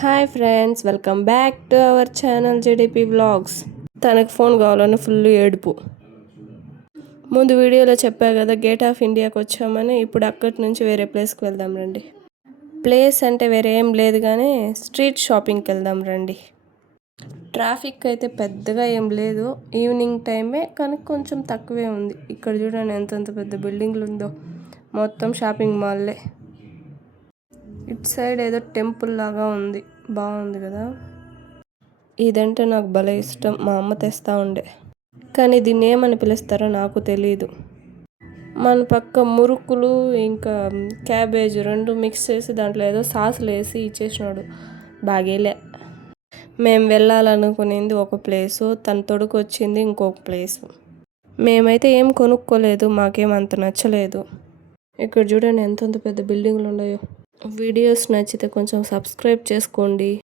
Hi friends, welcome back to our channel GDP vlogs. తనకు phone కావాలని full ఏడుపు. ముందు వీడియోలో చెప్పా కదా గేట్ ఆఫ్ ఇండియాకి వచ్చామని. ఇప్పుడు అక్కడి నుంచి వేరే ప్లేస్కి వెళ్దాం రండి. ప్లేస్ అంటే వేరే ఏం లేదు కానీ స్ట్రీట్ షాపింగ్కి వెళ్దాం రండి. ట్రాఫిక్ అయితే పెద్దగా ఏం లేదు, ఈవినింగ్ టైమే కానీ కొంచెం తక్కువే ఉంది. ఇక్కడ చూడండి ఎంతంత పెద్ద బిల్డింగ్లు ఉందో, మొత్తం షాపింగ్ మాల్లే. ఇటు సైడ్ ఏదో టెంపుల్ లాగా ఉంది, బాగుంది కదా. ఇదంటే నాకు భలే ఇష్టం, మా అమ్మ తెస్తూ ఉండే. కానీ దీన్ని ఏమని పిలుస్తారో నాకు తెలీదు. మన పక్క మురుకులు ఇంకా క్యాబేజ్ రెండు మిక్స్ చేసి దాంట్లో ఏదో సాసులు వేసి ఇచ్చేసినాడు, బాగేలే. మేము వెళ్ళాలనుకునేది ఒక ప్లేసు, తన తొడుకు వచ్చింది ఇంకొక ప్లేసు. మేమైతే ఏం కొనుక్కోలేదు, మాకేం అంత నచ్చలేదు. ఇక్కడ చూడండి ఎంతంత పెద్ద బిల్డింగ్లు ఉన్నాయో. వీడియోస్ నచ్చితే కొంచెం సబ్స్క్రైబ్ చేసుకోండి.